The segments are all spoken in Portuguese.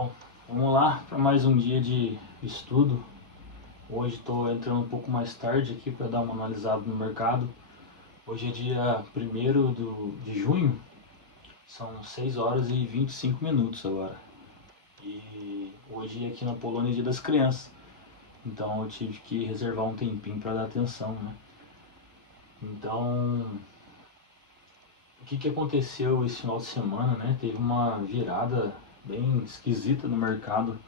Bom, vamos lá para mais um dia de estudo. Hoje estou entrando um pouco mais tarde aqui para dar uma analisada no mercado. Hoje é dia 1º de junho, são 6 horas e 25 minutos agora. E hoje aqui na Polônia é dia das crianças, então eu tive que reservar um tempinho para dar atenção, né? Então, o que aconteceu esse final de semana, né? Teve uma virada bem esquisita no mercado.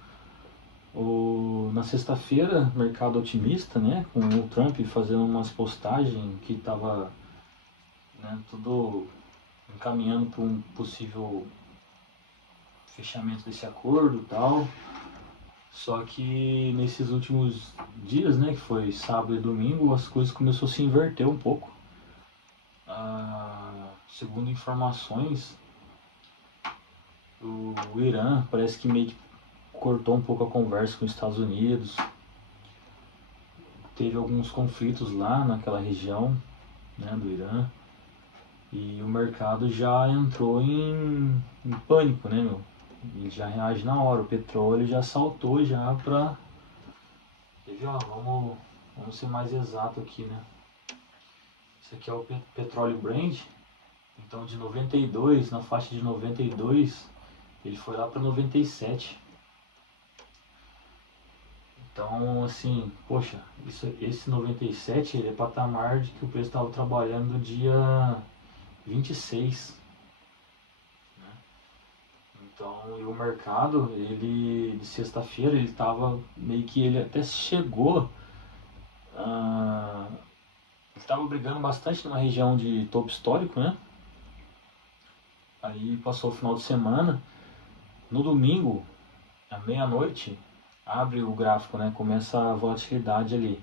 Na sexta-feira, mercado otimista, né, com o Trump fazendo umas postagens que estava, né, tudo encaminhando para um possível fechamento desse acordo e tal. Só que nesses últimos dias, né, que foi sábado e domingo, as coisas começaram a se inverter um pouco. Segundo informações, o Irã parece que meio que cortou um pouco a conversa com os Estados Unidos. Teve alguns conflitos lá naquela região, né, do Irã, e o mercado já entrou em pânico, né, meu? Ele já reage na hora, o petróleo já saltou já pra... Quer ver, ó, vamos ser mais exato aqui, né? Esse aqui é o petróleo Brent, então de 92, na faixa de 92, ele foi lá para 97. Então, assim, poxa, esse 97 ele é patamar de que o preço estava trabalhando no dia 26. Né? Então, e o mercado, ele de sexta-feira, ele estava meio que, ele até chegou, ele estava brigando bastante numa região de topo histórico, né? Aí passou o final de semana, no domingo, à meia-noite, abre o gráfico, né? Começa a volatilidade ali.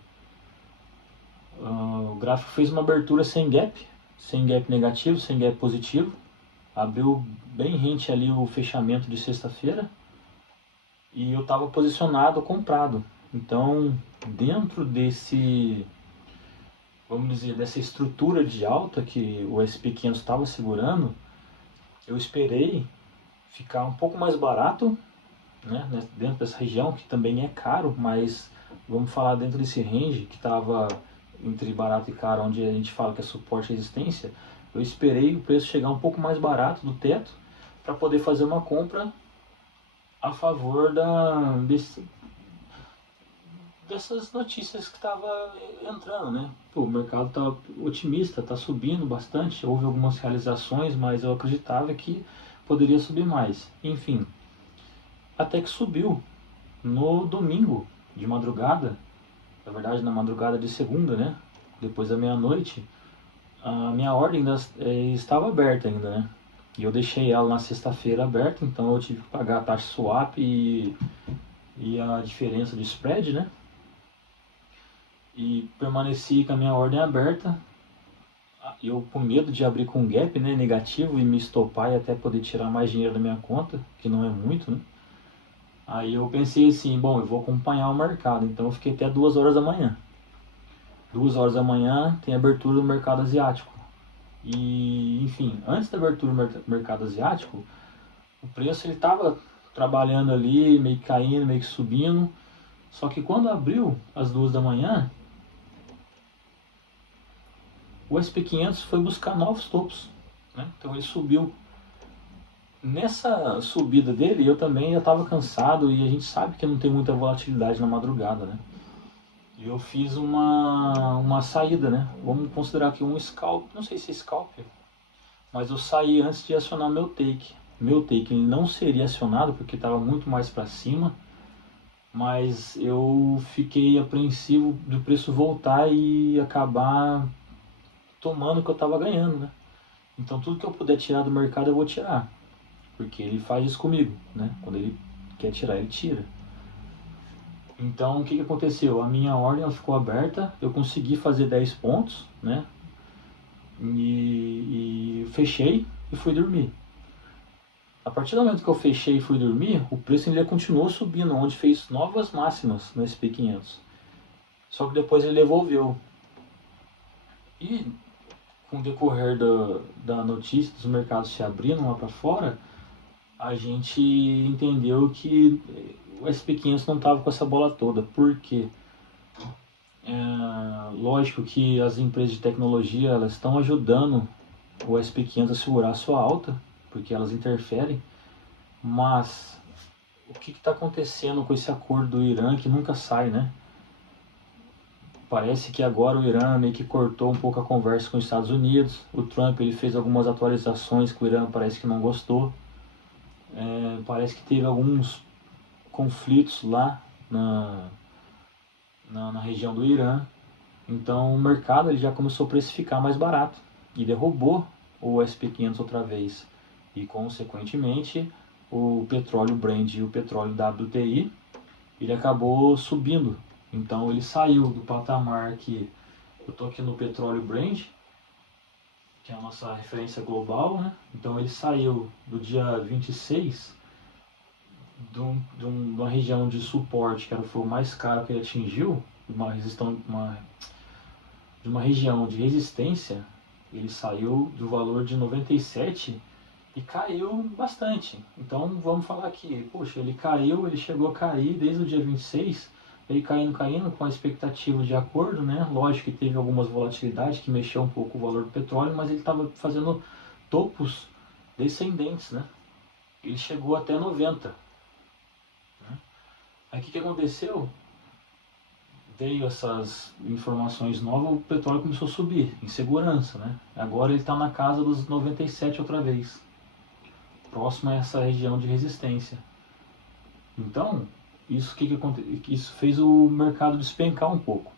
O gráfico fez uma abertura sem gap negativo, sem gap positivo. Abriu bem rente ali o fechamento de sexta-feira. E eu estava posicionado comprado. Então, dentro desse, vamos dizer, dessa estrutura de alta que o SP500 estava segurando, eu esperei ficar um pouco mais barato, né, dentro dessa região, que também é caro, mas vamos falar dentro desse range que estava entre barato e caro, onde a gente fala que é suporte e resistência. Eu esperei o preço chegar um pouco mais barato do teto para poder fazer uma compra a favor dessas notícias que estava entrando, né? Pô, o mercado está otimista, está subindo bastante, houve algumas realizações, mas eu acreditava que poderia subir mais. Enfim, até que subiu no domingo de madrugada, na verdade na madrugada de segunda, né? Depois da meia-noite, a minha ordem estava aberta ainda, né? E eu deixei ela na sexta-feira aberta, então eu tive que pagar a taxa swap e a diferença de spread, né? E permaneci com a minha ordem aberta. Eu com medo de abrir com gap, né, negativo e me estopar e até poder tirar mais dinheiro da minha conta, que não é muito, né? Aí eu pensei assim, bom, eu vou acompanhar o mercado, então eu fiquei até 2 horas da manhã. 2 horas da manhã tem abertura do mercado asiático. E, enfim, antes da abertura do mercado asiático, o preço ele estava trabalhando ali, meio que caindo, meio que subindo. Só que quando abriu às 2 da manhã, o SP500 foi buscar novos topos, né? Então ele subiu. Nessa subida dele, eu também já estava cansado e a gente sabe que não tem muita volatilidade na madrugada, né? E eu fiz uma saída, né? Vamos considerar aqui um scalp, não sei se é scalp, mas eu saí antes de acionar meu take. Meu take ele não seria acionado porque estava muito mais para cima, mas eu fiquei apreensivo do preço voltar e acabar tomando o que eu estava ganhando, né? Então tudo que eu puder tirar do mercado eu vou tirar, porque ele faz isso comigo, né? Quando ele quer tirar, ele tira. Então o que aconteceu? A minha ordem ela ficou aberta, eu consegui fazer 10 pontos, né? E fechei e fui dormir. A partir do momento que eu fechei e fui dormir, o preço ainda continuou subindo, onde fez novas máximas no SP500. Só que depois ele devolveu. E com o decorrer da notícia dos mercados se abrindo lá para fora, a gente entendeu que o SP500 não estava com essa bola toda. Por quê? Lógico que as empresas de tecnologia elas estão ajudando o SP500 a segurar a sua alta, porque elas interferem, mas o que está acontecendo com esse acordo do Irã que nunca sai, né? Parece que agora o Irã meio que cortou um pouco a conversa com os Estados Unidos. O Trump ele fez algumas atualizações que o Irã parece que não gostou. Parece que teve alguns conflitos lá na região do Irã. Então o mercado ele já começou a precificar mais barato e derrubou o SP500 outra vez. E consequentemente o petróleo Brent e o petróleo WTI ele acabou subindo. Então ele saiu do patamar que eu estou aqui no petróleo Brent, que é a nossa referência global, né? Então ele saiu do dia 26 de uma região de suporte, que era o mais caro que ele atingiu, de uma região de resistência, ele saiu do valor de 97 e caiu bastante. Então vamos falar aqui, poxa, ele caiu, ele chegou a cair desde o dia 26, ele caindo com a expectativa de acordo, né? Lógico que teve algumas volatilidades que mexeu um pouco o valor do petróleo, mas ele estava fazendo topos descendentes, né? Ele chegou até 90. Né? Aí o que aconteceu? Veio essas informações novas, o petróleo começou a subir, em segurança, né? Agora ele está na casa dos 97 outra vez, próximo a essa região de resistência. Então, isso fez o mercado despencar um pouco.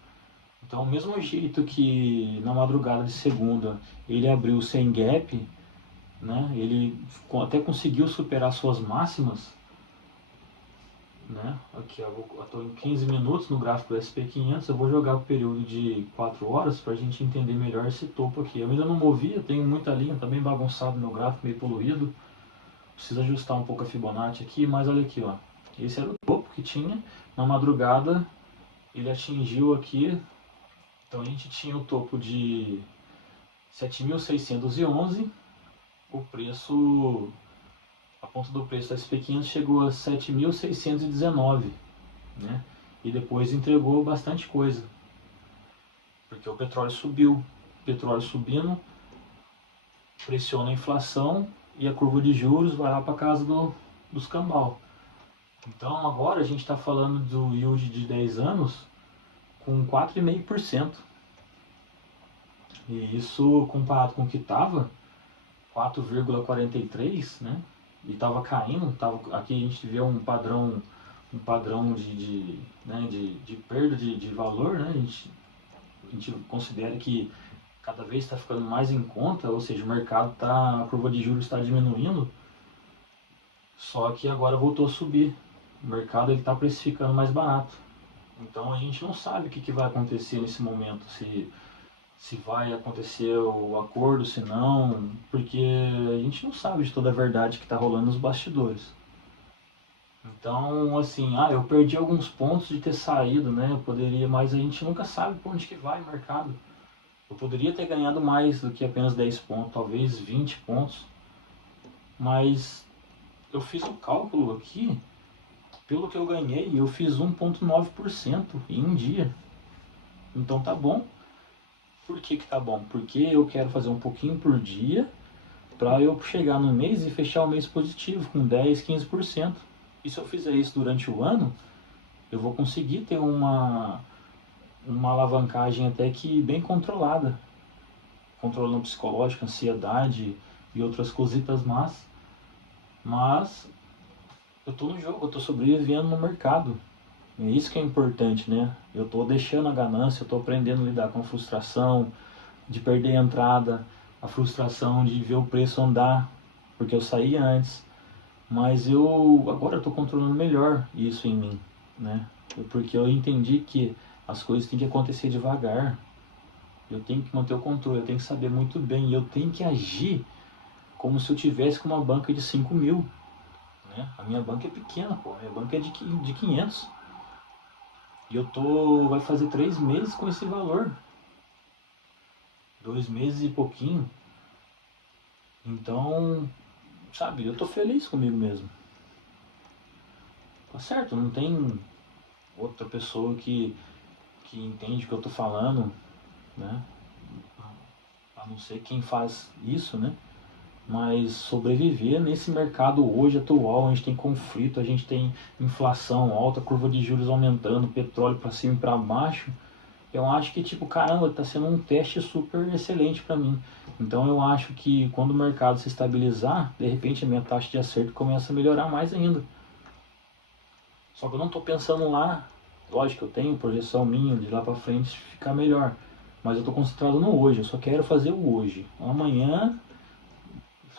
Então, do mesmo jeito que na madrugada de segunda ele abriu sem gap, né? Ele até conseguiu superar suas máximas, né? Aqui eu estou em 15 minutos no gráfico do SP500, eu vou jogar o período de 4 horas para a gente entender melhor esse topo aqui. Eu ainda não movi, eu tenho muita linha, tá bem bagunçado meu gráfico, meio poluído. Preciso ajustar um pouco a Fibonacci aqui, mas olha aqui, ó. Esse era o topo que tinha. Na madrugada ele atingiu aqui, então a gente tinha o topo de 7.611, o preço, a ponta do preço da SP500 chegou a 7.619, né? E depois entregou bastante coisa, porque o petróleo subiu. O petróleo subindo pressiona a inflação e a curva de juros vai lá para casa dos cambal. Então agora a gente está falando do yield de 10 anos com 4,5%. E isso comparado com o que estava, 4,43%, né? E estava caindo, aqui a gente vê um padrão de perda de valor, né? A gente considera que cada vez está ficando mais em conta, ou seja, o mercado a curva de juros está diminuindo, só que agora voltou a subir. O mercado está precificando mais barato. Então a gente não sabe o que vai acontecer nesse momento, se vai acontecer o acordo, se não, porque a gente não sabe de toda a verdade que está rolando nos bastidores. Então, assim, eu perdi alguns pontos de ter saído, né? Eu poderia, mas a gente nunca sabe para onde que vai o mercado. Eu poderia ter ganhado mais do que apenas 10 pontos, talvez 20 pontos. Mas eu fiz um cálculo aqui, pelo que eu ganhei, eu fiz 1,9% em um dia. Então tá bom. Por que tá bom? Porque eu quero fazer um pouquinho por dia para eu chegar no mês e fechar o mês positivo com 10, 15%. E se eu fizer isso durante o ano, eu vou conseguir ter uma alavancagem até que bem controlada. Controlando psicológico, ansiedade e outras cositas más. Mas eu tô no jogo, eu tô sobrevivendo no mercado. É isso que é importante, né? Eu tô deixando a ganância, eu tô aprendendo a lidar com a frustração de perder a entrada, a frustração de ver o preço andar, porque eu saí antes. Mas agora eu tô controlando melhor isso em mim, né? Porque eu entendi que as coisas têm que acontecer devagar. Eu tenho que manter o controle, eu tenho que saber muito bem, e eu tenho que agir como se eu tivesse com uma banca de 5 mil. Né? A minha banca é pequena, pô. A minha banca é de 500. E vai fazer 3 meses com esse valor. 2 meses e pouquinho. Então, sabe, eu tô feliz comigo mesmo. Tá certo, não tem outra pessoa que entende o que eu tô falando, né? A não ser quem faz isso, né? Mas sobreviver nesse mercado hoje atual, a gente tem conflito, a gente tem inflação alta, curva de juros aumentando, petróleo para cima e para baixo. Eu acho que, tipo, caramba, tá sendo um teste super excelente para mim. Então eu acho que quando o mercado se estabilizar, de repente a minha taxa de acerto começa a melhorar mais ainda. Só que eu não tô pensando lá, lógico, eu tenho projeção minha de lá para frente ficar melhor. Mas eu tô concentrado no hoje, eu só quero fazer o hoje. Amanhã,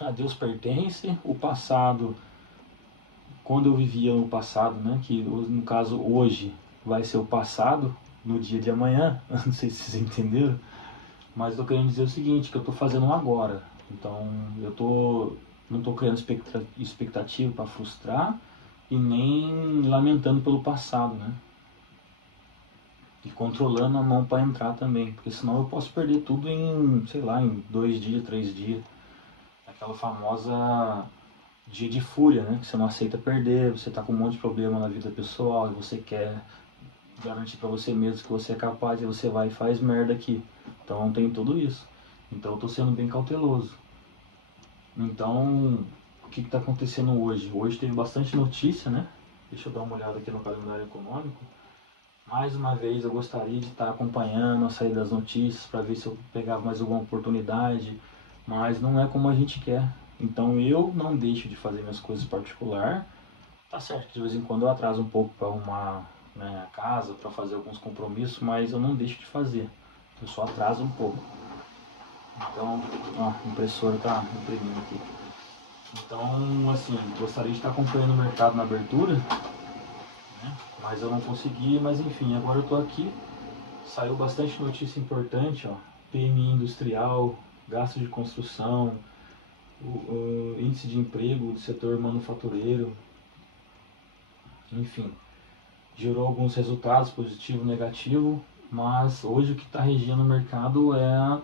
a Deus pertence, o passado, quando eu vivia no passado, né, que no caso hoje vai ser o passado, no dia de amanhã, não sei se vocês entenderam, mas eu tô querendo dizer o seguinte, que eu tô fazendo um agora. Então, não tô criando expectativa para frustrar e nem lamentando pelo passado, né? E controlando a mão para entrar também, porque senão eu posso perder tudo em, sei lá, em 2 dias, 3 dias. Aquela famosa dia de fúria, né? Que você não aceita perder, você tá com um monte de problema na vida pessoal e você quer garantir para você mesmo que você é capaz e você vai e faz merda aqui. Então tem tudo isso. Então eu tô sendo bem cauteloso. Então, o que está acontecendo hoje? Hoje teve bastante notícia, né? Deixa eu dar uma olhada aqui no calendário econômico. Mais uma vez eu gostaria de estar acompanhando a saída das notícias para ver se eu pegava mais alguma oportunidade, mas não é como a gente quer. Então eu não deixo de fazer minhas coisas particular. Tá certo, de vez em quando eu atraso um pouco para arrumar, né, a casa, para fazer alguns compromissos, mas eu não deixo de fazer. Eu só atraso um pouco. Então, ó, a impressora tá imprimindo aqui. Então, assim, gostaria de estar acompanhando o mercado na abertura, né? Mas eu não consegui, mas enfim, agora eu tô aqui. Saiu bastante notícia importante, ó. PMI industrial, gasto de construção, o índice de emprego do setor manufatureiro, enfim, gerou alguns resultados positivo e negativo, mas hoje o que está regendo o mercado é a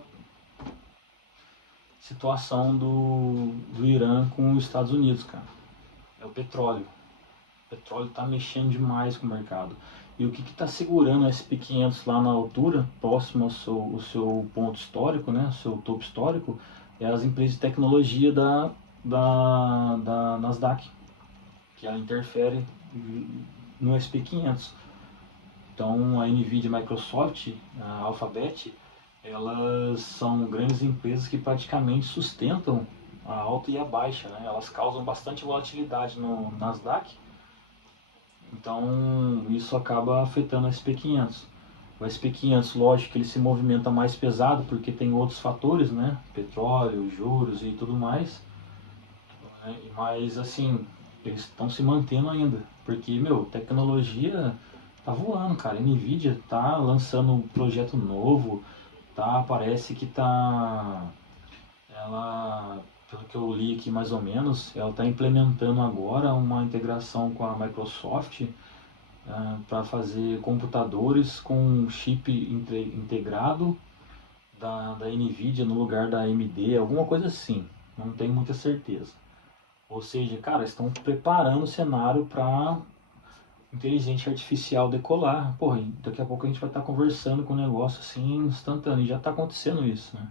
situação do Irã com os Estados Unidos, cara. É o petróleo. O petróleo está mexendo demais com o mercado. E o que está segurando o SP500 lá na altura, próximo ao seu ponto histórico, né, seu topo histórico, é as empresas de tecnologia da Nasdaq, que ela interfere no SP500. Então a Nvidia, a Microsoft, a Alphabet, elas são grandes empresas que praticamente sustentam a alta e a baixa, né? Elas causam bastante volatilidade no Nasdaq, então isso acaba afetando o SP500. O SP500, lógico que ele se movimenta mais pesado porque tem outros fatores, né? Petróleo, juros e tudo mais. Né? Mas assim, eles estão se mantendo ainda. Porque, meu, tecnologia tá voando, cara. A Nvidia tá lançando um projeto novo, tá? Parece que tá. Ela, pelo que eu li aqui mais ou menos, ela está implementando agora uma integração com a Microsoft para fazer computadores com chip integrado da Nvidia no lugar da AMD, alguma coisa assim, não tenho muita certeza. Ou seja, cara, estão preparando o cenário para inteligência artificial decolar. Porra, daqui a pouco a gente vai estar conversando com um negócio assim instantâneo, e já está acontecendo isso, né?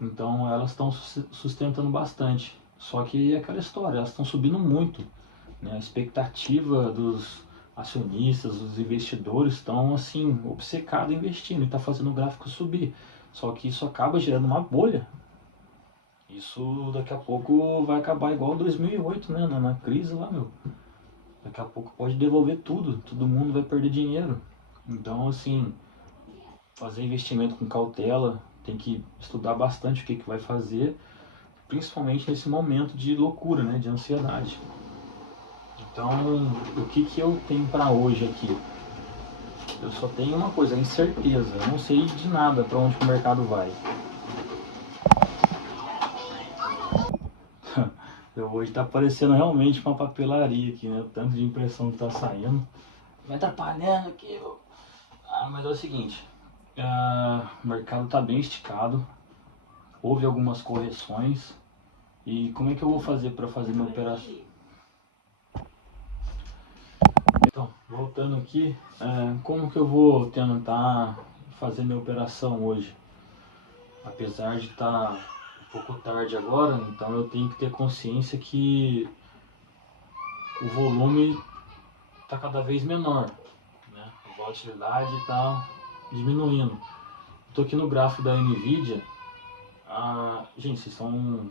Então elas estão sustentando bastante. Só que é aquela história, elas estão subindo muito, né? A expectativa dos acionistas, dos investidores estão assim, obcecados investindo e está fazendo o gráfico subir. Só que isso acaba gerando uma bolha. Isso daqui a pouco vai acabar igual 2008, né? Na crise lá, meu. Daqui a pouco pode devolver tudo, todo mundo vai perder dinheiro. Então, assim, fazer investimento com cautela, tem que estudar bastante o que vai fazer, principalmente nesse momento de loucura, né? De ansiedade. Então, o que eu tenho para hoje aqui? Eu só tenho uma coisa, incerteza. Eu não sei de nada para onde o mercado vai. Eu hoje tá parecendo realmente uma papelaria aqui, né? O tanto de impressão que tá saindo. Vai atrapalhando aqui. Mas é o seguinte, o mercado tá bem esticado. Houve algumas correções. E como é que eu vou fazer para fazer minha operação? Então, voltando aqui, como que eu vou tentar fazer minha operação hoje? Apesar de estar um pouco tarde agora, então eu tenho que ter consciência que o volume está cada vez menor, né? A volatilidade está diminuindo. Estou aqui no gráfico da Nvidia. Gente, vocês estão,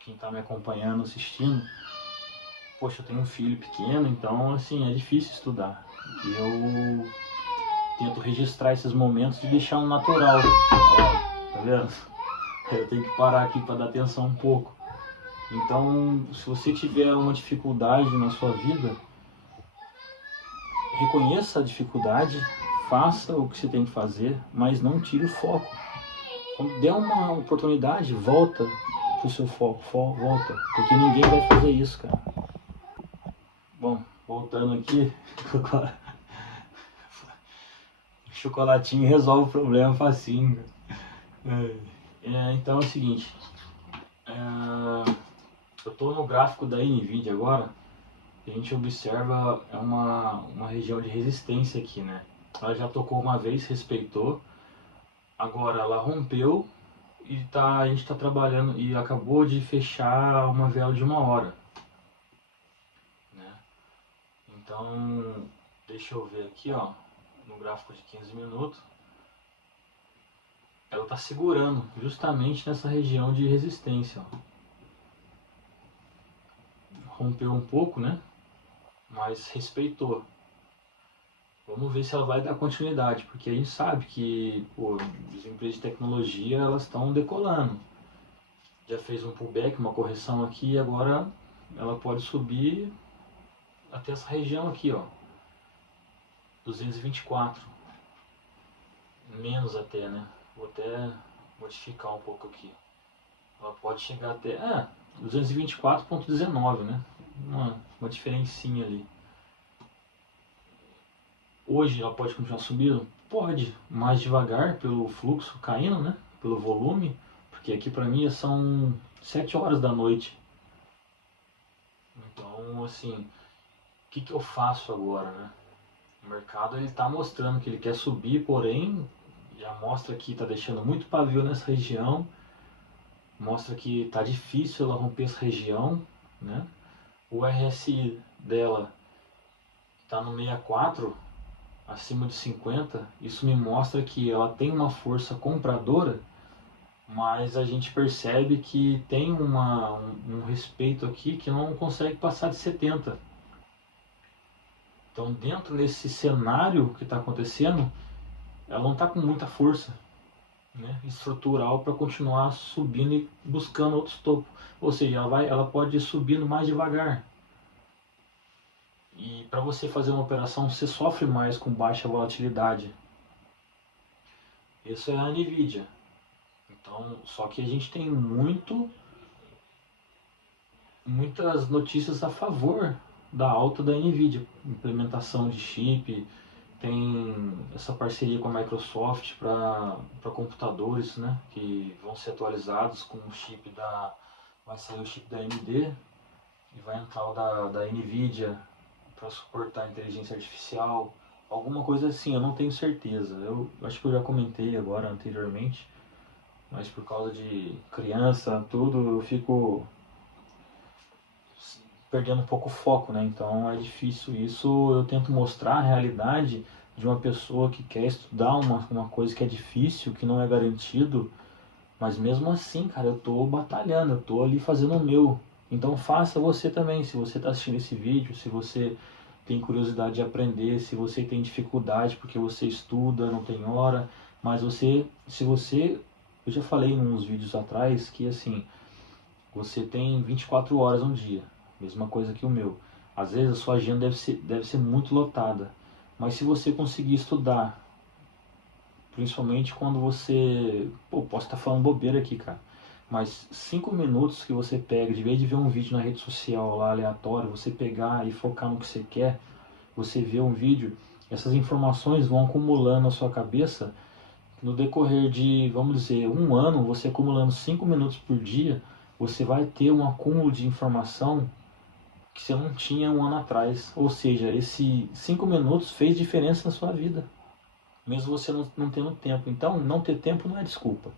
quem está me acompanhando, assistindo, poxa, eu tenho um filho pequeno, então assim, é difícil estudar. E eu tento registrar esses momentos e deixar um natural. Ó, tá vendo? Eu tenho que parar aqui para dar atenção um pouco. Então, se você tiver uma dificuldade na sua vida, reconheça a dificuldade, faça o que você tem que fazer, mas não tire o foco. Quando der uma oportunidade, volta pro seu foco, volta, porque ninguém vai fazer isso, cara. Bom, voltando aqui, chocolatinho resolve o problema facinho. Então é o seguinte, eu estou no gráfico da Nvidia agora. A gente observa uma região de resistência aqui, né? Ela já tocou uma vez, respeitou, agora ela rompeu e a gente está trabalhando e acabou de fechar uma vela de 1 hora, né? Então, deixa eu ver aqui, ó, no gráfico de 15 minutos, ela está segurando justamente nessa região de resistência, ó. Rompeu um pouco, né? Mas respeitou. Vamos ver se ela vai dar continuidade, porque a gente sabe que as empresas de tecnologia elas estão decolando. Já fez um pullback, uma correção aqui, e agora ela pode subir até essa região aqui, ó, 224, menos até, né? Vou até modificar um pouco aqui. Ela pode chegar até 224,19, né? Uma diferencinha ali. Hoje ela pode continuar subindo? Pode, mais devagar pelo fluxo caindo, né? Pelo volume, porque aqui para mim são 7 horas da noite. Então, assim, o que eu faço agora, né? O mercado ele está mostrando que ele quer subir, porém já mostra que está deixando muito pavio nessa região, mostra que está difícil ela romper essa região, né? O RSI dela está no 64, acima de 50, isso me mostra que ela tem uma força compradora, mas a gente percebe que tem um respeito aqui que não consegue passar de 70. Então, dentro desse cenário que está acontecendo, ela não está com muita força, né, estrutural para continuar subindo e buscando outros topos. Ou seja, ela pode ir subindo mais devagar. E para você fazer uma operação, você sofre mais com baixa volatilidade. Isso é a Nvidia. Então, só que a gente tem muitas notícias a favor da alta da Nvidia, implementação de chip, tem essa parceria com a Microsoft para computadores, né, que vão ser atualizados com o chip vai sair o chip da AMD e vai entrar o da Nvidia para suportar a inteligência artificial, alguma coisa assim, eu não tenho certeza. Eu acho que eu já comentei agora anteriormente, mas por causa de criança, tudo, eu fico perdendo um pouco o foco, né? Então é difícil isso. Eu tento mostrar a realidade de uma pessoa que quer estudar uma coisa que é difícil, que não é garantido, mas mesmo assim, cara, eu tô batalhando, eu tô ali fazendo o meu. Então faça você também, se você está assistindo esse vídeo, se você tem curiosidade de aprender, se você tem dificuldade porque você estuda, não tem hora, mas se você, eu já falei nos vídeos atrás que assim, você tem 24 horas um dia, mesma coisa que o meu. Às vezes a sua agenda deve ser muito lotada, mas se você conseguir estudar, principalmente quando você... posso estar falando bobeira aqui, cara, mas 5 minutos que você pega, de vez de ver um vídeo na rede social lá aleatório, você pegar e focar no que você quer, você vê um vídeo, essas informações vão acumulando na sua cabeça. No decorrer de, vamos dizer, 1 ano, você acumulando 5 minutos por dia, você vai ter um acúmulo de informação que você não tinha um ano atrás. Ou seja, esses 5 minutos fez diferença na sua vida, mesmo você não tendo tempo. Então, não ter tempo não é desculpa.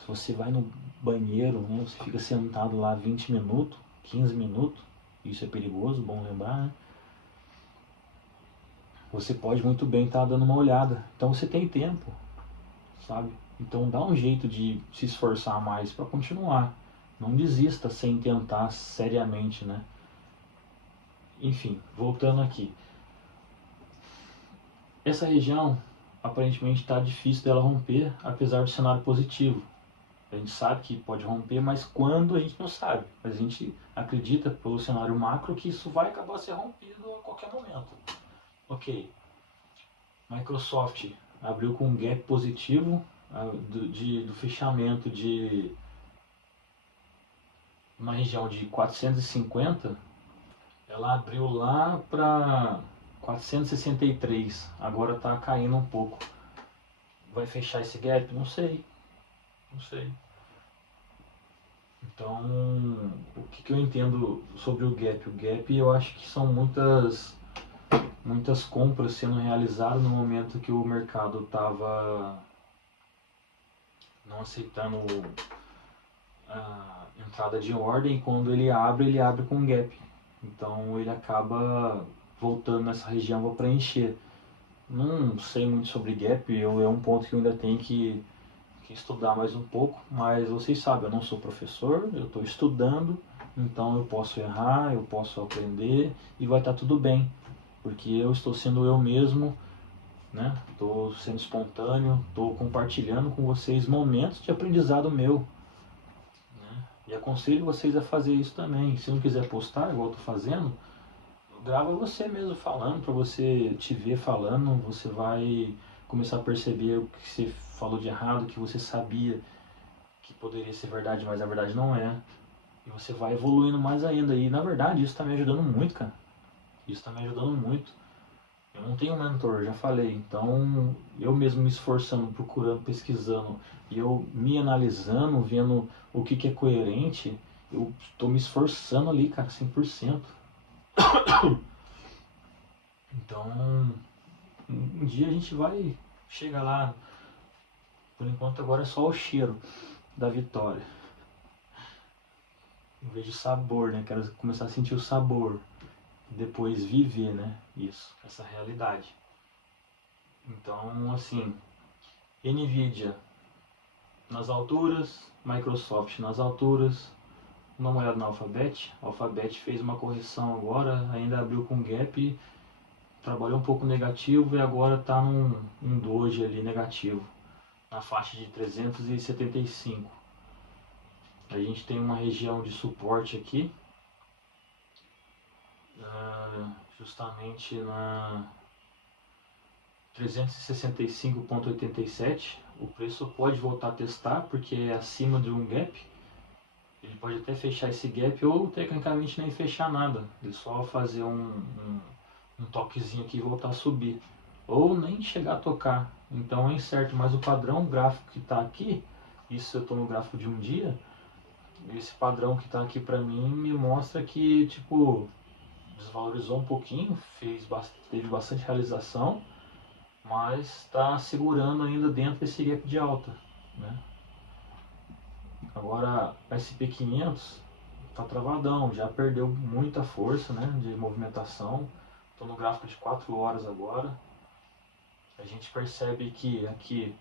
Se você vai no banheiro, né, você fica sentado lá 20 minutos, 15 minutos, isso é perigoso, bom lembrar, né? Você pode muito bem estar dando uma olhada. Então você tem tempo, sabe? Então dá um jeito de se esforçar mais para continuar. Não desista sem tentar seriamente, né? Enfim, voltando aqui. Essa região aparentemente está difícil dela romper, apesar do cenário positivo. A gente sabe que pode romper, mas quando a gente não sabe. Mas a gente acredita pelo cenário macro que isso vai acabar sendo rompido a qualquer momento. Ok. Microsoft abriu com um gap positivo do fechamento de uma região de 450, ela abriu lá para 463, agora está caindo um pouco. Vai fechar esse gap? Não sei, não sei. Então, o que eu entendo sobre o gap? O gap eu acho que são muitas compras sendo realizadas no momento que o mercado estava não aceitando a entrada de ordem. Quando ele abre com gap. Então ele acaba voltando nessa região para preencher. Não sei muito sobre gap, é um ponto que eu ainda tenho que estudar mais um pouco, mas vocês sabem, eu não sou professor, eu estou estudando, então eu posso errar, eu posso aprender e vai estar tudo bem, porque eu estou sendo eu mesmo, né? Estou sendo espontâneo, estou compartilhando com vocês momentos de aprendizado meu, né? E aconselho vocês a fazer isso também. Se não quiser postar, igual eu estou fazendo, grava você mesmo falando, para você te ver falando, você vai começar a perceber o que você falou de errado, que você sabia que poderia ser verdade, mas na verdade não é. E você vai evoluindo mais ainda. E na verdade isso está me ajudando muito, cara. Isso está me ajudando muito. Eu não tenho mentor, já falei. Então eu mesmo me esforçando, procurando, pesquisando, e eu me analisando, vendo o que é coerente, eu estou me esforçando ali, cara, 100%. Então, um dia a gente vai chegar lá. Por enquanto agora é só o cheiro da vitória. Em vez de sabor, né? Quero começar a sentir o sabor. Depois viver, né? Isso, essa realidade. Então, assim, Nvidia nas alturas, Microsoft nas alturas. Dá uma olhada na Alphabet. A Alphabet fez uma correção agora, ainda abriu com gap, trabalhou um pouco negativo e agora está num doji ali negativo, na faixa de 375. A gente tem uma região de suporte aqui, justamente na 365,87. O preço pode voltar a testar porque é acima de um gap. Ele pode até fechar esse gap ou tecnicamente nem fechar nada. Ele só fazer um toquezinho aqui e voltar a subir. Ou nem chegar a tocar. Então é incerto, mas o padrão gráfico que está aqui, isso eu estou no gráfico de um dia, esse padrão que está aqui para mim me mostra que tipo desvalorizou um pouquinho, teve bastante realização, mas está segurando ainda dentro desse gap de alta, né? Agora SP500 está travadão, já perdeu muita força, né, de movimentação. Estou no gráfico de 4 horas agora. A gente percebe que aqui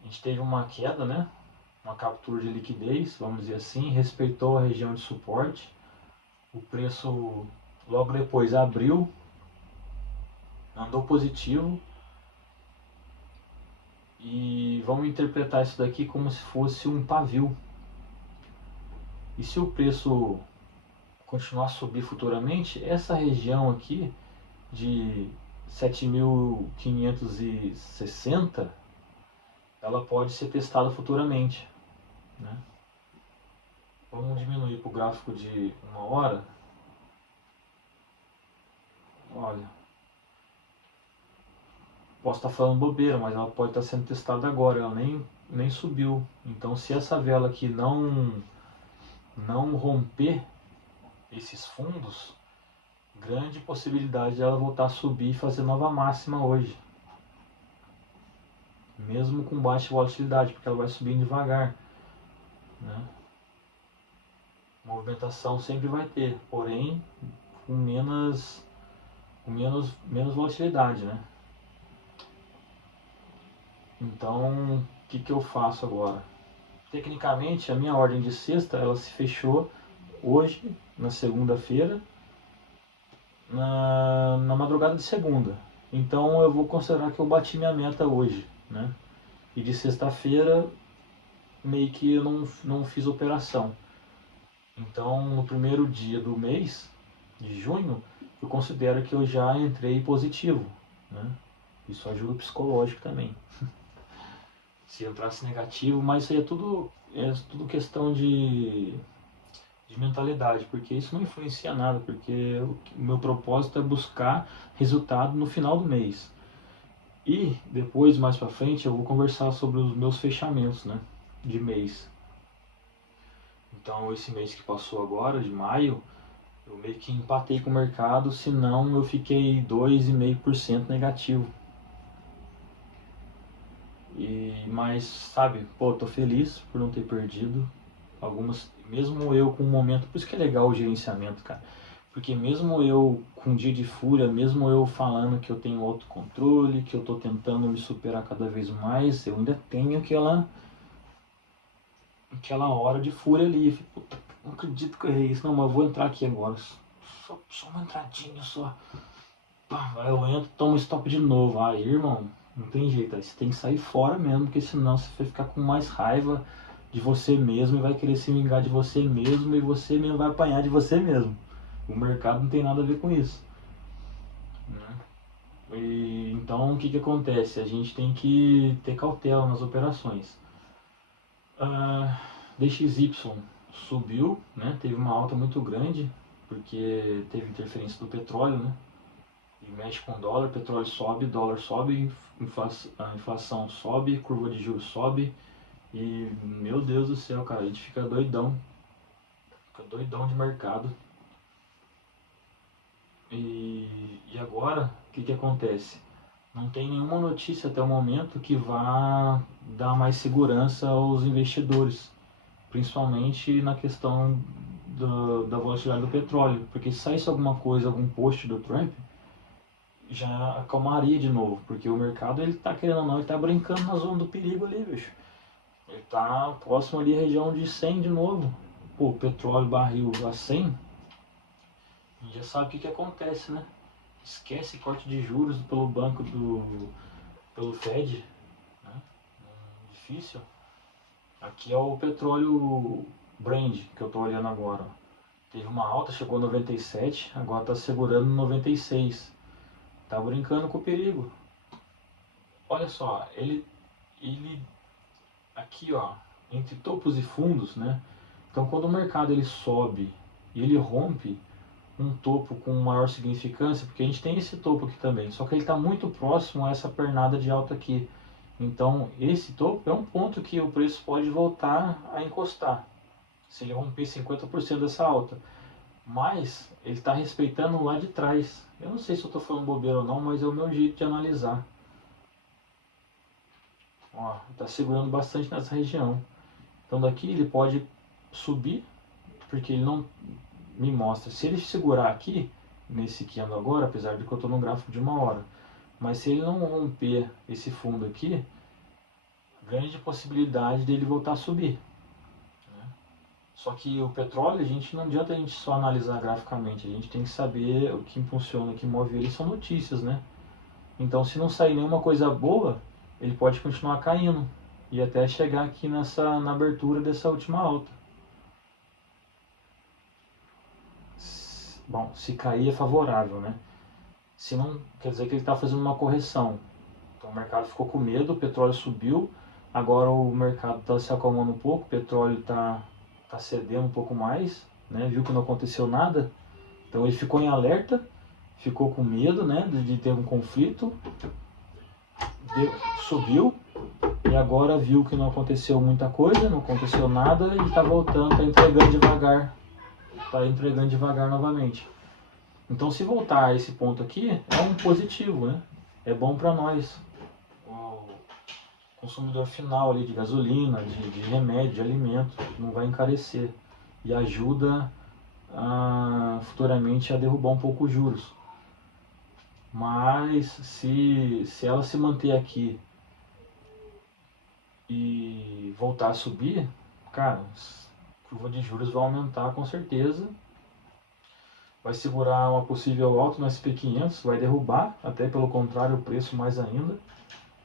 a gente teve uma queda, né, uma captura de liquidez, vamos dizer assim, respeitou a região de suporte. O preço logo depois abriu, andou positivo. E vamos interpretar isso daqui como se fosse um pavio. E se o preço continuar a subir futuramente, essa região aqui de 7.560, ela pode ser testada futuramente, né? Vamos diminuir para o gráfico de 1 hora. Olha, posso estar falando bobeira, mas ela pode estar sendo testada agora, ela nem subiu. Então se essa vela aqui não romper esses fundos, grande possibilidade de ela voltar a subir e fazer nova máxima hoje. Mesmo com baixa volatilidade, porque ela vai subindo devagar, né? Movimentação sempre vai ter, porém com menos volatilidade, né? Então, o que eu faço agora? Tecnicamente, a minha ordem de sexta, ela se fechou hoje, na segunda-feira, na madrugada de segunda. Então, eu vou considerar que eu bati minha meta hoje, né? E de sexta-feira, meio que eu não fiz operação. Então, no primeiro dia do mês, de junho, eu considero que eu já entrei positivo, né? Isso ajuda o psicológico também. Se entrasse negativo, mas isso aí é tudo questão de mentalidade, porque isso não influencia nada, porque o meu propósito é buscar resultado no final do mês. E depois, mais pra frente, eu vou conversar sobre os meus fechamentos, né, de mês. Então, esse mês que passou agora, de maio, eu meio que empatei com o mercado, senão eu fiquei 2,5% negativo. Mas, sabe, pô, tô feliz por não ter perdido algumas, mesmo eu com um momento, por isso que é legal o gerenciamento, cara. Porque mesmo eu com um dia de fúria, mesmo eu falando que eu tenho autocontrole, que eu tô tentando me superar cada vez mais, eu ainda tenho aquela hora de fúria ali. Puta, não acredito que eu errei isso, não, mas eu vou entrar aqui agora. Só uma entradinha só. Pá, aí eu entro, tomo stop de novo. Aí, irmão, não tem jeito, aí você tem que sair fora mesmo, porque senão você vai ficar com mais raiva de você mesmo e vai querer se vingar de você mesmo e você mesmo vai apanhar de você mesmo. O mercado não tem nada a ver com isso, né? Então o que acontece? A gente tem que ter cautela nas operações. DXY subiu, né? Teve uma alta muito grande porque teve interferência do petróleo, né? E mexe com o dólar sobe, a inflação sobe, curva de juros sobe. E, meu Deus do céu, cara, a gente fica doidão de mercado. E agora, o que acontece? Não tem nenhuma notícia até o momento que vá dar mais segurança aos investidores, principalmente na questão da volatilidade do petróleo, porque se saísse alguma coisa, algum post do Trump, já acalmaria de novo, porque o mercado, ele tá querendo ou não, ele tá brincando na zona do perigo ali, bicho. Ele tá próximo ali à região de 100 de novo. Pô, petróleo barril a 100, a gente já sabe o que acontece, né? Esquece corte de juros pelo banco pelo Fed, né? Difícil. Aqui é o petróleo Brent que eu tô olhando agora. Teve uma alta, chegou a 97, agora tá segurando 96. Tá brincando com o perigo. Olha só, ele aqui, ó, entre topos e fundos, né? Então quando o mercado ele sobe e ele rompe um topo com maior significância, porque a gente tem esse topo aqui também, só que ele está muito próximo a essa pernada de alta aqui. Então esse topo é um ponto que o preço pode voltar a encostar, se ele romper 50% dessa alta. Mas ele está respeitando lá de trás. Eu não sei se eu estou falando bobeira ou não, mas é o meu jeito de analisar. Ó, está segurando bastante nessa região. Então daqui ele pode subir, porque ele não me mostra. Se ele segurar aqui, nesse que ando agora, apesar de que eu estou no gráfico de 1 hora, mas se ele não romper esse fundo aqui, grande possibilidade dele voltar a subir, né? Só que o petróleo, a gente não adianta a gente só analisar graficamente, a gente tem que saber o que impulsiona, o que move ele são notícias, né? Então se não sair nenhuma coisa boa, ele pode continuar caindo e até chegar aqui na abertura dessa última alta. Bom, se cair é favorável, né? Se não, quer dizer que ele está fazendo uma correção. Então o mercado ficou com medo, o petróleo subiu, agora o mercado está se acalmando um pouco, o petróleo tá cedendo um pouco mais, né? Viu que não aconteceu nada, então ele ficou em alerta, ficou com medo, né, de ter um conflito, subiu, E agora viu que não aconteceu muita coisa, não aconteceu nada e está voltando, está entregando devagar. Está entregando devagar novamente. Então, se voltar a esse ponto aqui, é um positivo, né? É bom para nós, o consumidor final ali de gasolina, de remédio, de alimento, não vai encarecer e ajuda futuramente a derrubar um pouco os juros. Mas se ela se manter aqui e voltar a subir, cara, a curva de juros vai aumentar com certeza. Vai segurar uma possível alta no SP500, vai derrubar, até pelo contrário, o preço mais ainda.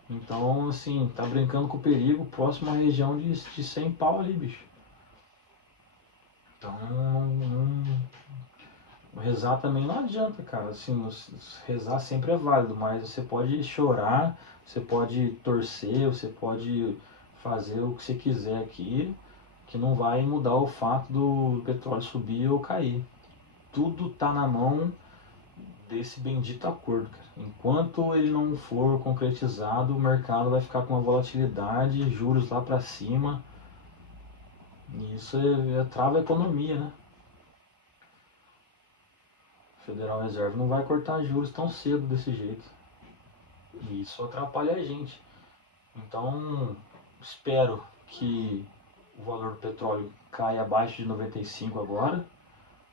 Então, assim, tá brincando com o perigo próximo à região de 100 pau ali, bicho. Então, rezar também não adianta, cara. Assim, rezar sempre é válido, mas você pode chorar, você pode torcer, você pode fazer o que você quiser aqui, que não vai mudar o fato do petróleo subir ou cair. Tudo tá na mão desse bendito acordo, cara. Enquanto ele não for concretizado, o mercado vai ficar com uma volatilidade, juros lá para cima. E isso trava a economia, né? O Federal Reserve não vai cortar juros tão cedo desse jeito. E isso atrapalha a gente. Então, espero que o valor do petróleo caia abaixo de 95 agora,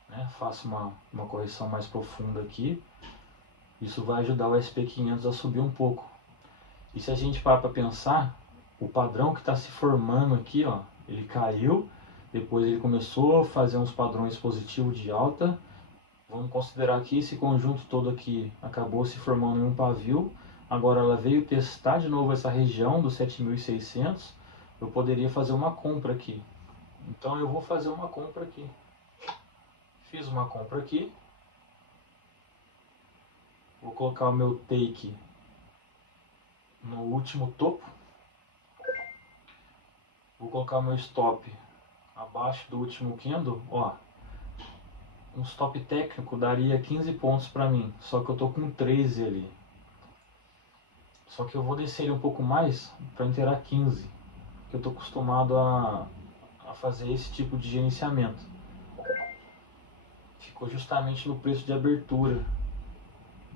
né? Faça uma correção mais profunda aqui. Isso vai ajudar o SP500 a subir um pouco. E se a gente parar para pensar, o padrão que está se formando aqui, ó, ele caiu, depois ele começou a fazer uns padrões positivos de alta. Vamos considerar que esse conjunto todo aqui acabou se formando em um pavio. Agora ela veio testar de novo essa região dos 7.600. Eu poderia fazer uma compra aqui. Então eu vou fazer uma compra aqui. Fiz uma compra aqui. Vou colocar o meu take no último topo. Vou colocar o meu stop abaixo do último candle. Ó, um stop técnico daria 15 pontos para mim. Só que eu tô com 13 ali. Só que eu vou descer ele um pouco mais para inteirar 15. Porque eu tô acostumado a fazer esse tipo de gerenciamento. Ficou justamente no preço de abertura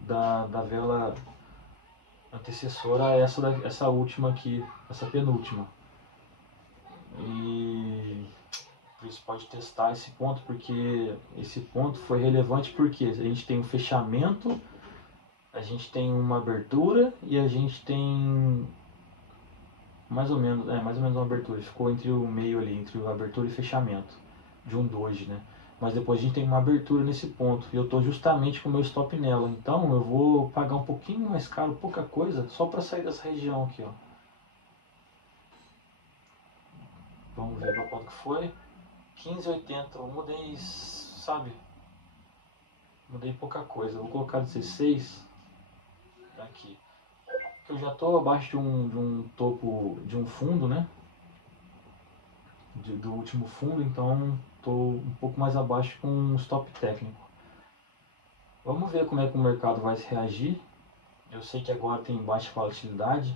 da vela antecessora a essa última aqui, essa penúltima. E por isso pode testar esse ponto, porque esse ponto foi relevante porque a gente tem um fechamento, a gente tem uma abertura e a gente tem mais ou menos uma abertura. Ficou entre o meio ali, entre a abertura e fechamento de um doji, né? Mas depois a gente tem uma abertura nesse ponto e eu estou justamente com o meu stop nela. Então eu vou pagar um pouquinho mais caro, pouca coisa, só para sair dessa região aqui, ó. Vamos ver para quanto que foi. 15,80. Eu mudei, sabe? Mudei pouca coisa. Vou colocar 16 aqui. Eu já estou abaixo de um topo, de um fundo, né? Do último fundo, então estou um pouco mais abaixo com um stop técnico. Vamos ver como é que o mercado vai se reagir. Eu sei que agora tem baixa volatilidade,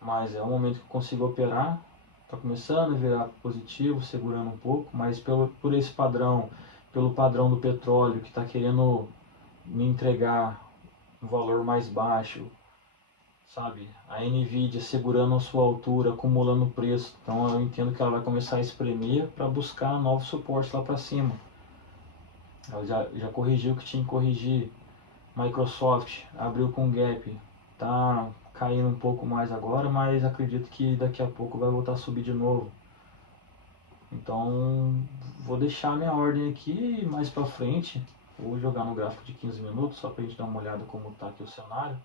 mas é um momento que eu consigo operar. Está começando a virar positivo, segurando um pouco, mas por esse padrão, pelo padrão do petróleo que está querendo me entregar um valor mais baixo, sabe? A Nvidia segurando a sua altura, acumulando preço, então eu entendo que ela vai começar a espremer para buscar novos suportes lá para cima. Ela já corrigiu o que tinha que corrigir. Microsoft abriu com gap, tá caindo um pouco mais agora, mas acredito que daqui a pouco vai voltar a subir de novo. Então vou deixar minha ordem aqui mais para frente. Vou jogar no gráfico de 15 minutos só para a gente dar uma olhada como está aqui o cenário.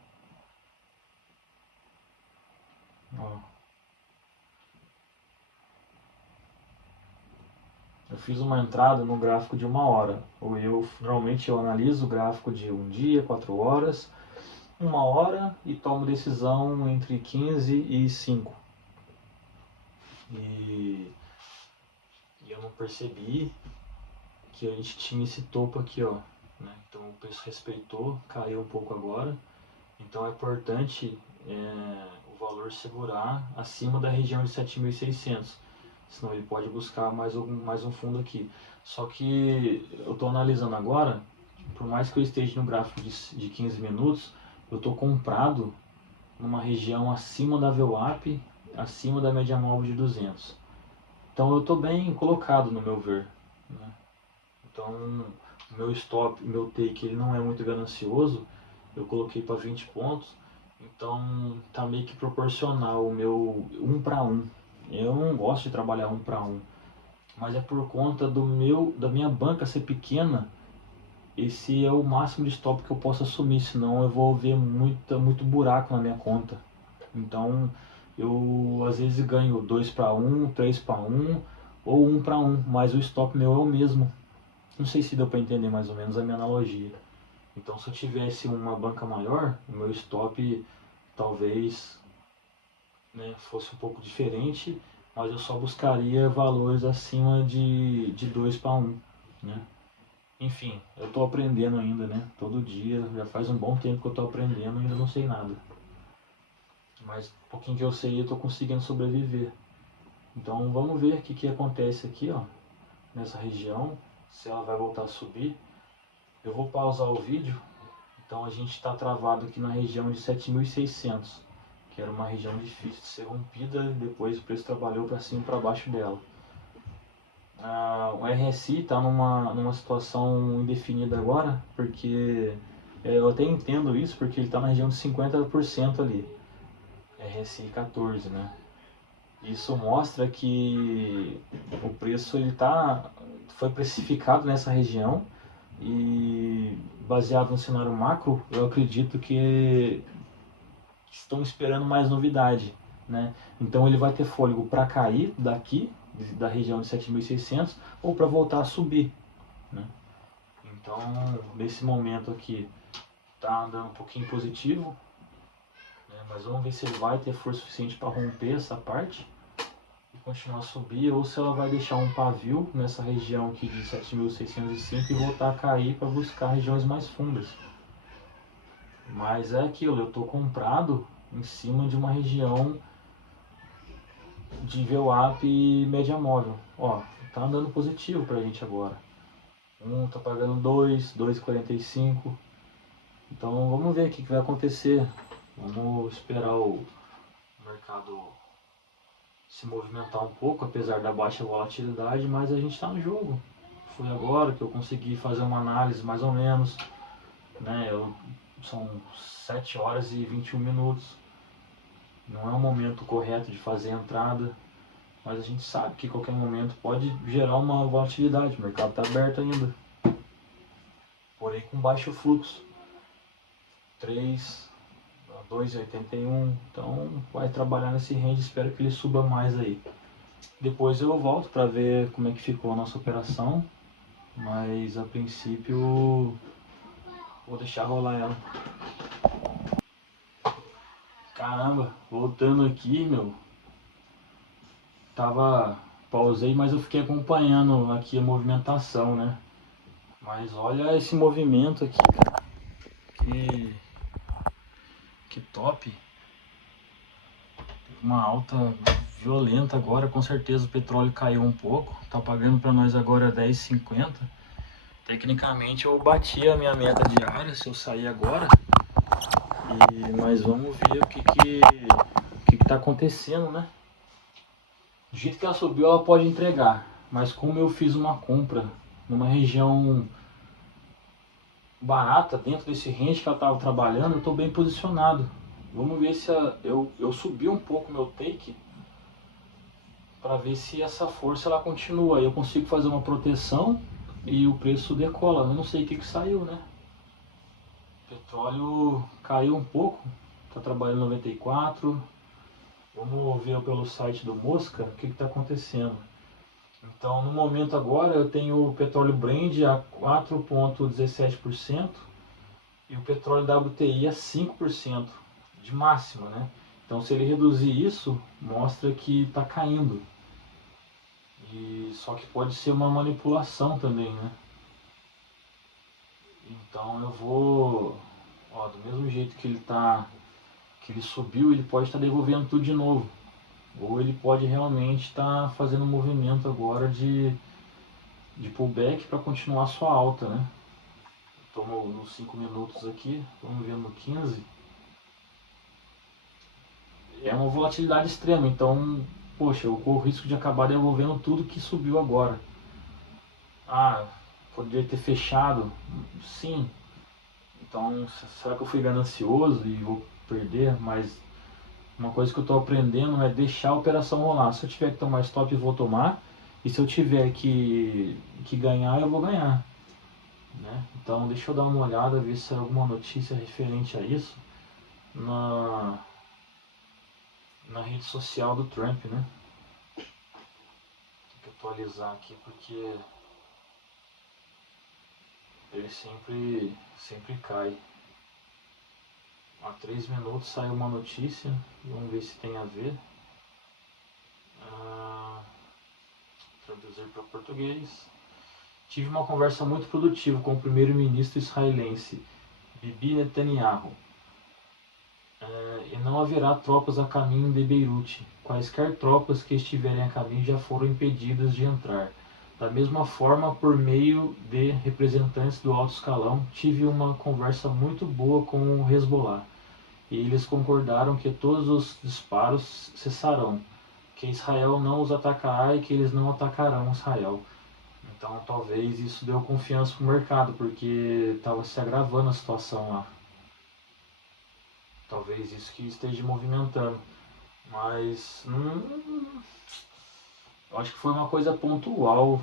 Ó. Eu fiz uma entrada no gráfico de 1 hora. Normalmente eu analiso o gráfico de um dia, 4 horas, 1 hora e tomo decisão entre 15 e 5. E eu não percebi que a gente tinha esse topo aqui, ó. Né? Então o preço respeitou, caiu um pouco agora. Então é importante valor segurar acima da região de 7.600. Senão ele pode buscar mais um fundo aqui. Só que eu estou analisando agora, por mais que eu esteja no gráfico de 15 minutos, eu estou comprado numa região acima da VWAP, acima da média móvel de 200. Então eu estou bem colocado no meu ver, né? Então o meu stop, meu take, ele não é muito ganancioso, eu coloquei para 20 pontos, então tá meio que proporcional o meu 1 para 1. Eu não gosto de trabalhar 1 para 1, mas é por conta da minha banca ser pequena. Esse é o máximo de stop que eu posso assumir, senão eu vou ver muito buraco na minha conta. Então eu às vezes ganho 2 para 1, 3 para 1 ou 1 para 1, mas o stop meu é o mesmo. Não sei se deu para entender mais ou menos a minha analogia. Então se eu tivesse uma banca maior, o meu stop talvez, né, fosse um pouco diferente, mas eu só buscaria valores acima de 2 para 1, né? Enfim, eu estou aprendendo ainda, né? Todo dia, já faz um bom tempo que eu estou aprendendo e ainda não sei nada. Mas um pouquinho que eu sei, eu estou conseguindo sobreviver. Então vamos ver o que acontece aqui, ó, nessa região, se ela vai voltar a subir. Eu vou pausar o vídeo. Então a gente está travado aqui na região de 7.600, que era uma região difícil de ser rompida, e depois o preço trabalhou para cima e para baixo dela. O RSI está numa situação indefinida agora, porque eu até entendo isso, porque ele está na região de 50% ali, RSI 14, né? Isso mostra que o preço foi precificado nessa região e, baseado no cenário macro, eu acredito que estão esperando mais novidade, né? Então ele vai ter fôlego para cair daqui, da região de 7.600, ou para voltar a subir, né? Então, nesse momento aqui, está andando um pouquinho positivo, né? Mas vamos ver se ele vai ter força suficiente para romper essa parte e continuar a subir, ou se ela vai deixar um pavio nessa região aqui de 7.605 e voltar a cair para buscar regiões mais fundas. Mas é aquilo, eu estou comprado em cima de uma região de VWAP e média móvel. Ó, tá andando positivo pra gente agora. Tá pagando 2,45. Então vamos ver o que vai acontecer. Vamos esperar o mercado se movimentar um pouco, apesar da baixa volatilidade, mas a gente está no jogo. Foi agora que eu consegui fazer uma análise mais ou menos, né? São 7 horas e 21 minutos. Não é o momento correto de fazer a entrada, mas a gente sabe que em qualquer momento pode gerar uma volatilidade. O mercado está aberto ainda, porém com baixo fluxo, 3 a 2,81. Então vai trabalhar nesse range, espero que ele suba mais aí. Depois eu volto para ver como é que ficou a nossa operação, mas a princípio vou deixar rolar ela. Caramba, voltando aqui, meu, pausei, mas eu fiquei acompanhando aqui a movimentação, né? Mas olha esse movimento aqui, cara. Que top. Uma alta violenta agora, com certeza o petróleo caiu um pouco. Tá pagando para nós agora 10,50. Tecnicamente eu bati a minha meta diária se eu sair agora. Mas vamos ver o que tá acontecendo, né? Do jeito que ela subiu, ela pode entregar. Mas como eu fiz uma compra numa região barata, dentro desse range que ela estava trabalhando, eu estou bem posicionado. Vamos ver se eu subi um pouco meu take para ver se essa força ela continua. Aí eu consigo fazer uma proteção e o preço decola. Eu não sei o que saiu, né? O petróleo caiu um pouco, está trabalhando 94. Vamos ver pelo site do Mosca o que está acontecendo. Então, no momento agora, eu tenho o petróleo Brent a 4,17% e o petróleo WTI a 5% de máxima, né? Então, se ele reduzir isso, mostra que está caindo. Só que pode ser uma manipulação também, né? Então, eu vou... Ó, do mesmo jeito que que ele subiu, ele pode estar devolvendo tudo de novo. Ou ele pode realmente estar fazendo um movimento agora de pullback para continuar sua alta, né? Estou nos 5 minutos aqui, vamos ver no 15. É uma volatilidade extrema, então, poxa, eu corro o risco de acabar devolvendo tudo que subiu agora. Ah, poderia ter fechado? Sim. Então, será que eu fui ganancioso e vou perder? Mas uma coisa que eu estou aprendendo é deixar a operação rolar. Se eu tiver que tomar stop, eu vou tomar. E se eu tiver que ganhar, eu vou ganhar. Né? Então, deixa eu dar uma olhada, ver se há alguma notícia referente a isso na rede social do Trump, né? Tem que atualizar aqui porque ele sempre cai. Há 3 minutos saiu uma notícia, vamos ver se tem a ver. Traduzir para português. Tive uma conversa muito produtiva com o primeiro-ministro israelense, Bibi Netanyahu. E não haverá tropas a caminho de Beirute. Quaisquer tropas que estiverem a caminho já foram impedidas de entrar. Da mesma forma, por meio de representantes do alto escalão, tive uma conversa muito boa com o Hezbollah. E eles concordaram que todos os disparos cessarão, que Israel não os atacará e que eles não atacarão Israel. Então talvez isso deu confiança para o mercado, porque estava se agravando a situação lá. Talvez isso que esteja movimentando. Mas eu acho que foi uma coisa pontual.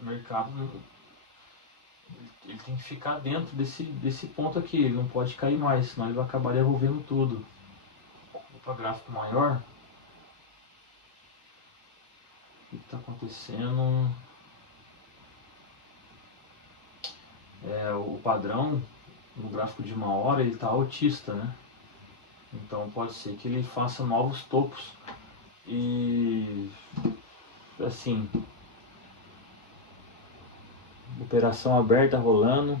O mercado ele tem que ficar dentro desse ponto aqui. Ele não pode cair mais, senão ele vai acabar devolvendo tudo. Vou para gráfico maior. O que está acontecendo? O padrão no gráfico de 1 hora ele está altista, né? Então pode ser que ele faça novos topos e assim, operação aberta rolando,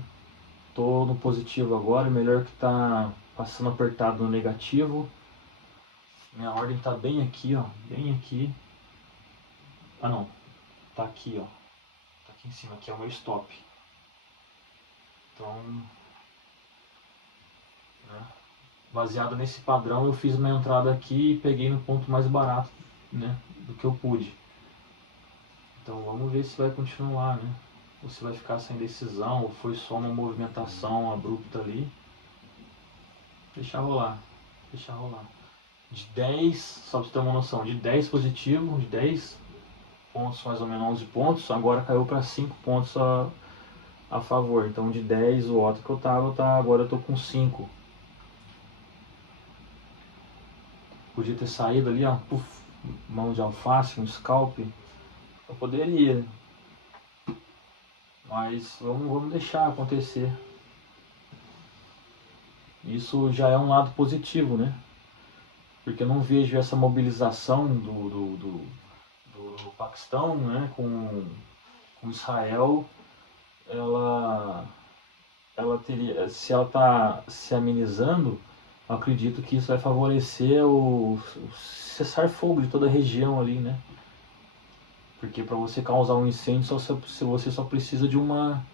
tô no positivo agora, melhor que tá passando apertado no negativo. Minha ordem tá bem aqui, ó, bem aqui. Ah não, tá aqui, ó, tá aqui em cima, aqui é o meu stop. Então, né, baseado nesse padrão eu fiz uma entrada aqui e peguei no ponto mais barato, né, do que eu pude. Então vamos ver se vai continuar, né? Ou se vai ficar sem decisão, ou foi só uma movimentação abrupta ali. Deixar rolar, deixar rolar. De 10, só pra você ter uma noção, de 10 positivo, de 10 pontos, mais ou menos 11 pontos, agora caiu para 5 pontos a favor. Então de 10 o outro que eu tava, agora eu tô com 5. Podia ter saído ali, ó, puf, mão de alface, um scalp. Eu poderia, mas vamos deixar acontecer. Isso já é um lado positivo, né? Porque eu não vejo essa mobilização do Paquistão, né, com Israel. Ela teria, se ela está se amenizando, eu acredito que isso vai favorecer o cessar-fogo de toda a região ali, né? Porque para você causar um incêndio, você só precisa de uma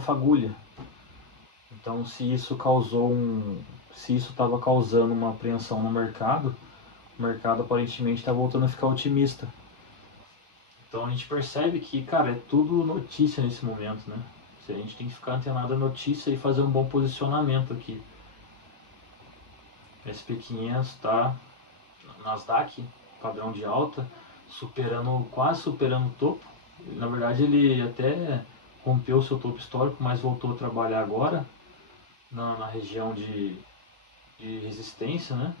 fagulha. Então, se isso estava causando uma apreensão no mercado, o mercado aparentemente está voltando a ficar otimista. Então a gente percebe que, cara, é tudo notícia nesse momento, né? A gente tem que ficar antenado à notícia e fazer um bom posicionamento aqui. SP500 tá Nasdaq, padrão de alta, quase superando o topo. Na verdade ele até rompeu o seu topo histórico, mas voltou a trabalhar agora na região de resistência, né?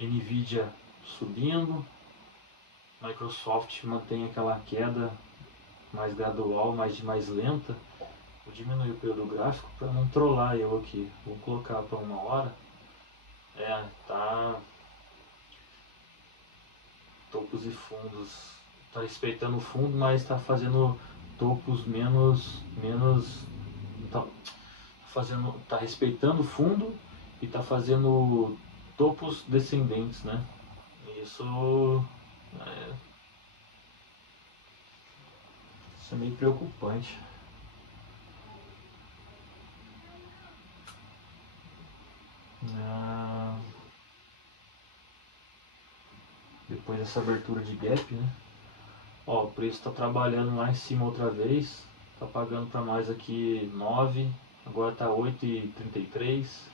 Nvidia subindo, Microsoft mantém aquela queda mais gradual, mais lenta. Vou diminuir o período gráfico para não trollar eu aqui. Vou colocar para 1 hora. Tá topos e fundos. Tá respeitando o fundo, mas tá fazendo topos menos tá respeitando o fundo e tá fazendo topos descendentes, né? É, isso é meio preocupante. Ah, depois dessa abertura de gap, né? Ó, o preço está trabalhando lá em cima outra vez. Tá pagando para nós aqui 9, agora tá 8,33.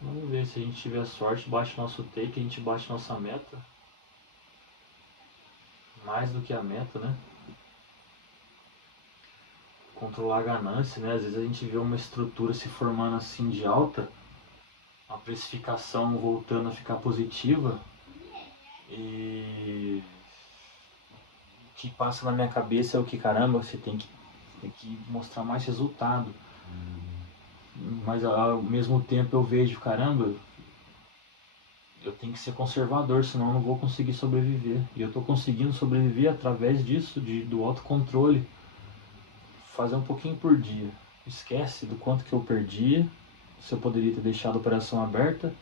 Vamos ver se a gente tiver sorte, bate nosso take, a gente bate nossa meta. Mais do que a meta, né? Controlar a ganância, né? Às vezes a gente vê uma estrutura se formando assim de alta, a precificação voltando a ficar positiva e o que passa na minha cabeça é o que, caramba, você tem que mostrar mais resultado. Mas ao mesmo tempo eu vejo, caramba, eu tenho que ser conservador, senão eu não vou conseguir sobreviver. E eu estou conseguindo sobreviver através disso, do autocontrole. Fazer um pouquinho por dia. Esquece do quanto que eu perdi, se eu poderia ter deixado a operação aberta,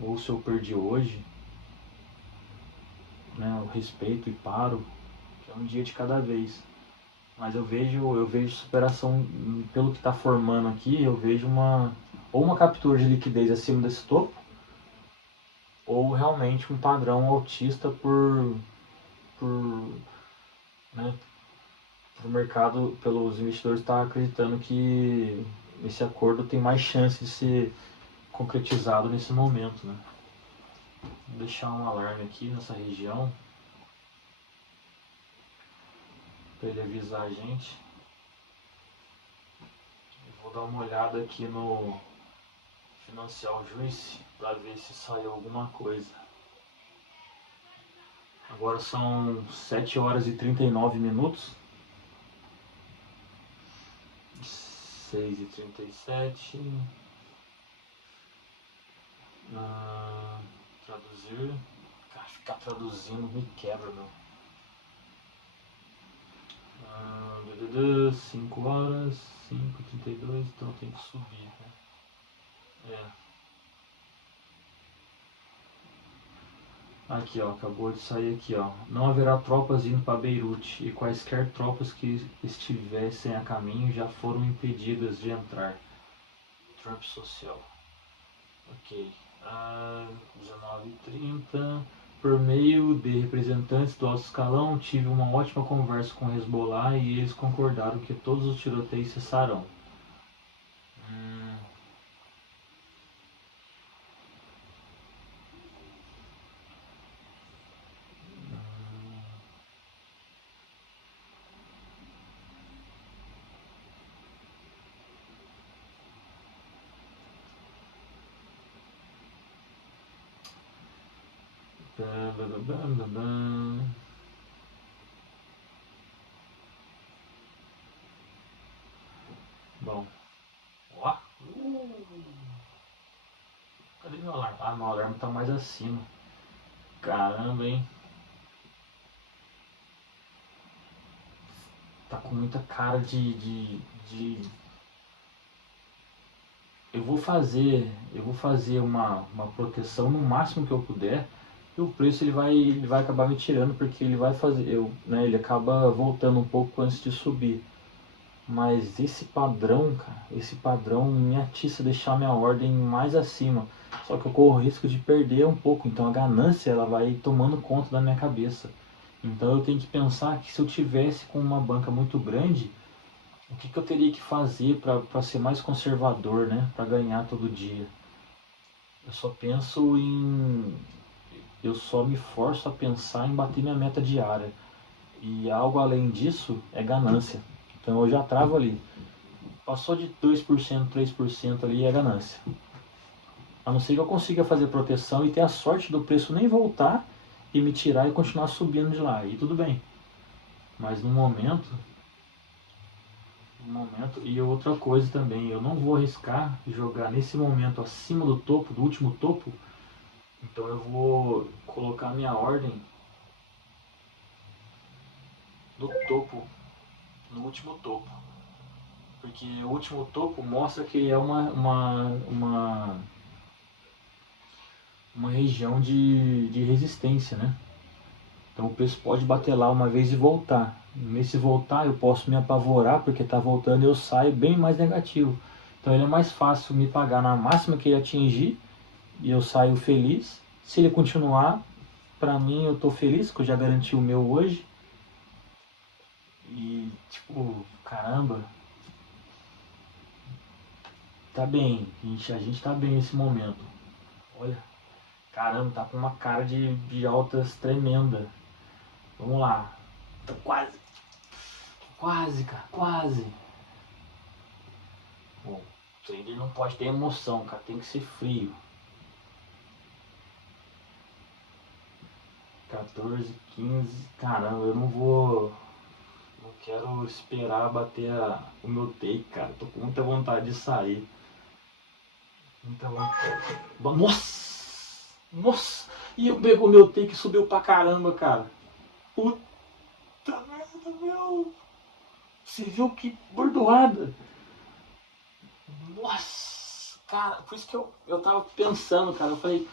ou se eu perdi hoje, né? Eu respeito e paro, que é um dia de cada vez. Mas eu vejo superação pelo que está formando aqui, eu vejo ou uma captura de liquidez acima desse topo, ou realmente um padrão altista por né, o mercado, pelos investidores estar acreditando que esse acordo tem mais chance de ser concretizado nesse momento, né? Vou deixar um alarme aqui nessa região para ele avisar a gente. Eu vou dar uma olhada aqui no Financial Juice para ver se saiu alguma coisa. Agora são 7 horas e 39 minutos. 6h37. Traduzir. Cara, ficar traduzindo me quebra, meu. 5 horas, 5h32, então tem que subir, né? É. Aqui, ó, acabou de sair aqui, ó. Não haverá tropas indo para Beirute e quaisquer tropas que estivessem a caminho já foram impedidas de entrar. Trump social. Ok. 19h30. Por meio de representantes do alto escalão, tive uma ótima conversa com o Hezbollah e eles concordaram que todos os tiroteios cessarão. Bom. Ó. Cadê meu alarme? Ah, meu alarme tá mais acima. Caramba, hein? Tá com muita cara de... Eu vou fazer uma proteção no máximo que eu puder. E o preço ele vai acabar me tirando porque ele vai fazer, né, ele acaba voltando um pouco antes de subir. Mas esse padrão, cara, esse padrão me atiça deixar minha ordem mais acima. Só que eu corro o risco de perder um pouco, então a ganância ela vai tomando conta da minha cabeça. Então eu tenho que pensar que se eu tivesse com uma banca muito grande, o que eu teria que fazer para ser mais conservador, né, para ganhar todo dia. Eu só penso em eu só me forço a pensar em bater minha meta diária. E algo além disso é ganância. Então eu já travo ali. Passou de 2%, 3% ali é ganância. A não ser que eu consiga fazer proteção e ter a sorte do preço nem voltar e me tirar e continuar subindo de lá. E tudo bem. Mas e outra coisa também, eu não vou arriscar jogar nesse momento acima do topo, do último topo. Então eu vou colocar minha ordem no topo, no último topo. Porque o último topo mostra que é uma região de resistência, né? Então o preço pode bater lá uma vez e voltar. Nesse voltar eu posso me apavorar porque está voltando e eu saio bem mais negativo. Então ele é mais fácil me pagar na máxima que ele atingir e eu saio feliz. Se ele continuar, pra mim eu tô feliz, porque eu já garanti o meu hoje. E tipo, caramba, tá bem, a gente tá bem nesse momento. Olha, caramba, tá com uma cara de altas tremenda. Vamos lá. Tô quase, quase, cara, quase. Bom, o trader não pode ter emoção, cara, tem que ser frio. 14, 15, caramba, eu não vou. Não quero esperar bater o meu take, cara. Tô com muita vontade de sair. Muita vontade. Nossa! Nossa! E eu pegou meu take e subiu pra caramba, cara. Puta merda, meu! Você viu que bordoada? Nossa! Cara, por isso que eu tava pensando, cara. Eu falei,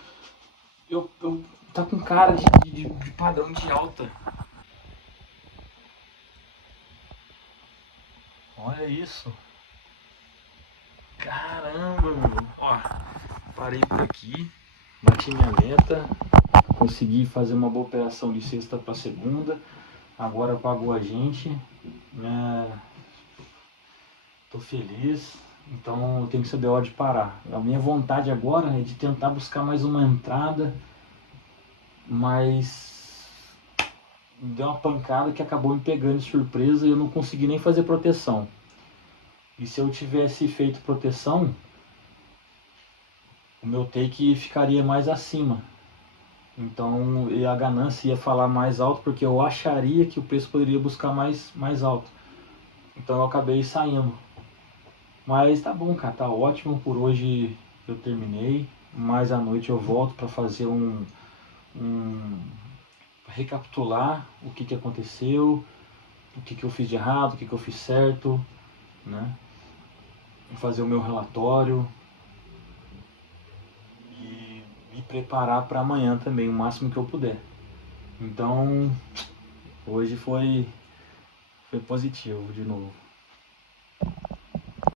eu tá com cara de padrão de alta. Olha isso. Caramba, meu. Ó, parei por aqui, bati minha meta, consegui fazer uma boa operação de sexta para segunda, agora pagou a gente, tô feliz, então eu tenho que saber a hora de parar. A minha vontade agora é de tentar buscar mais uma entrada, mas deu uma pancada que acabou me pegando de surpresa e eu não consegui nem fazer proteção. E se eu tivesse feito proteção, o meu take ficaria mais acima. Então a ganância ia falar mais alto porque eu acharia que o preço poderia buscar mais alto. Então eu acabei saindo. Mas tá bom, cara, tá ótimo. Por hoje eu terminei. Mais à noite eu volto para fazer um recapitular o que aconteceu, o que eu fiz de errado, o que eu fiz certo, né? Fazer o meu relatório e me preparar para amanhã também, o máximo que eu puder. Então hoje foi positivo de novo.